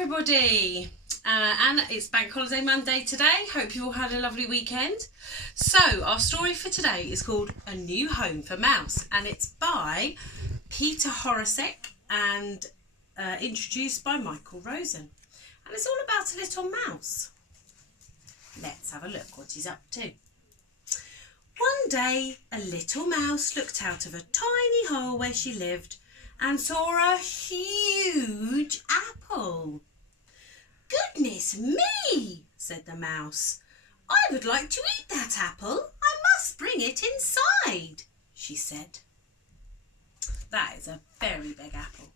everybody, and it's Bank Holiday Monday today. Hope you all had a lovely weekend. So our story for today is called A New Home for Mouse, and it's by Peter Horacek and introduced by Michael Rosen, and it's all about a little mouse. Let's have a look what he's up to. One day a little mouse looked out of a tiny hole where she lived and saw a huge apple. "Goodness me," said the mouse. "I would like to eat that apple. I must bring it inside," she said. That is a very big apple.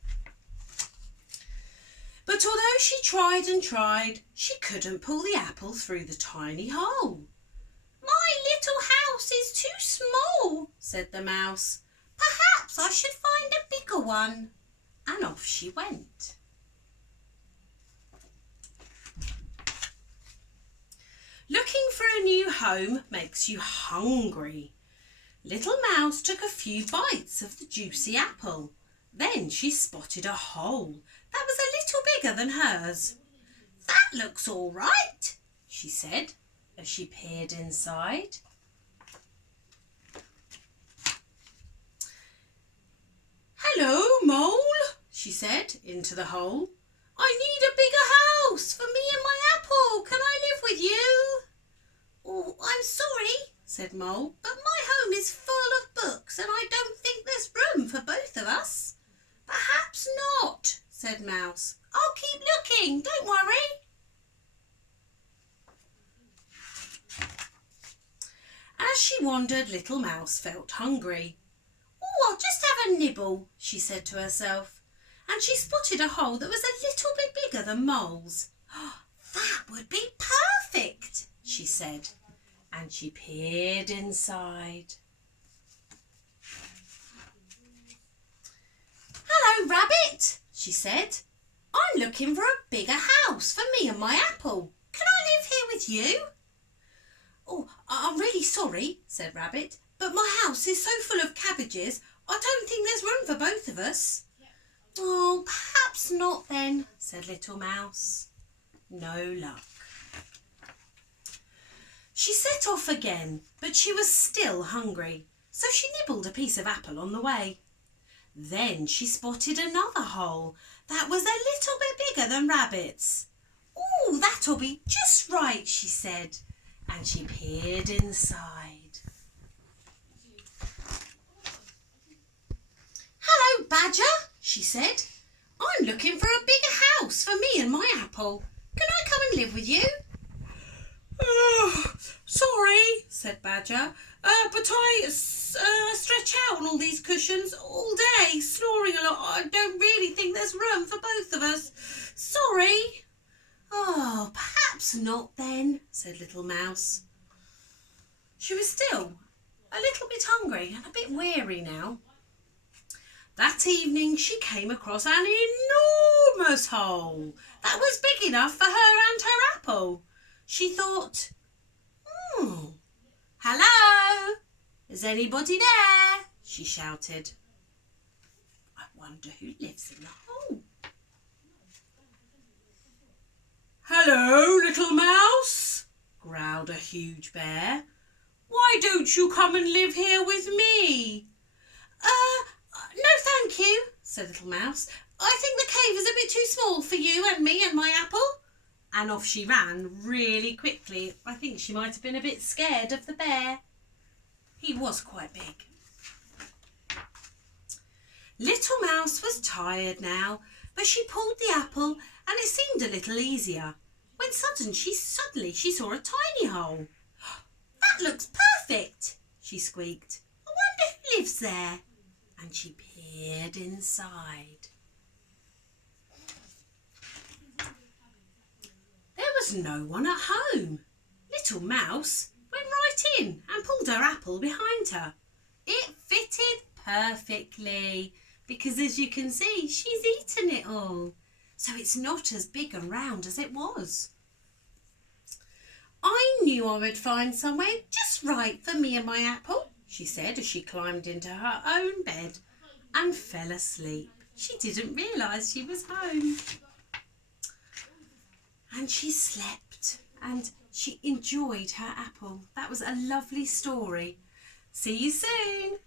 But although she tried and tried, she couldn't pull the apple through the tiny hole. "My little house is too small," said the mouse. "Perhaps I should find a bigger one." And off she went. Looking for a new home makes you hungry. Little Mouse took a few bites of the juicy apple. Then she spotted a hole that was a little bigger than hers. "That looks all right," she said as she peered inside. "Hello, Mole," she said into the hole. "I need a bigger house for me and my apple. Can I live with you?" "Oh, I'm sorry," said Mole, "but my home is full of books and I don't think there's room for both of us." "Perhaps not," said Mouse. "I'll keep looking, don't worry." As she wandered, Little Mouse felt hungry. "Oh, I'll just have a nibble," she said to herself, and she spotted a hole that was a little bit bigger than Mole's. "That would be perfect," she said, and she peered inside. "Hello, Rabbit," she said. "I'm looking for a bigger house for me and my apple. Can I live here with you?" "Oh, I'm really sorry," said Rabbit, "but my house is so full of cabbages, I don't think there's room for both of us." "Oh, perhaps not then," said Little Mouse. No luck. She set off again, but she was still hungry, so she nibbled a piece of apple on the way. Then she spotted another hole that was a little bit bigger than Rabbit's. "Oh, that'll be just right," she said, and she peered inside. "Hello, Badger," she said. "I'm looking for a bigger house for me and my apple. Can I come and live with you?" "Oh, sorry," said Badger, "but I stretch out on all these cushions all day, snoring a lot. I don't really think there's room for both of us. Sorry." "Oh, perhaps not then," said Little Mouse. She was still a little bit hungry and a bit weary now. That evening she came across an enormous hole that was big enough for her and her apple. She thought, "Hello, is anybody there?" she shouted. "I wonder who lives in the hole." "Hello, Little Mouse," growled a huge bear. "Why don't you come and live here with me?" No thank you," said Little Mouse. "I think the cave is a bit too small for you and me and my apple." And off she ran really quickly. I think she might have been a bit scared of the bear. He was quite big. Little Mouse was tired now, but she pulled the apple and it seemed a little easier, when suddenly she saw a tiny hole. "That looks perfect," she squeaked. "I wonder who lives there." And she peered inside. There was no one at home. Little Mouse went right in and pulled her apple behind her. It fitted perfectly because, as you can see, she's eaten it all, so it's not as big and round as it was. "I knew I would find somewhere just right for me and my apple," she said as she climbed into her own bed and fell asleep. She didn't realise she was home. and she slept and she enjoyed her apple. That was a lovely story. See you soon.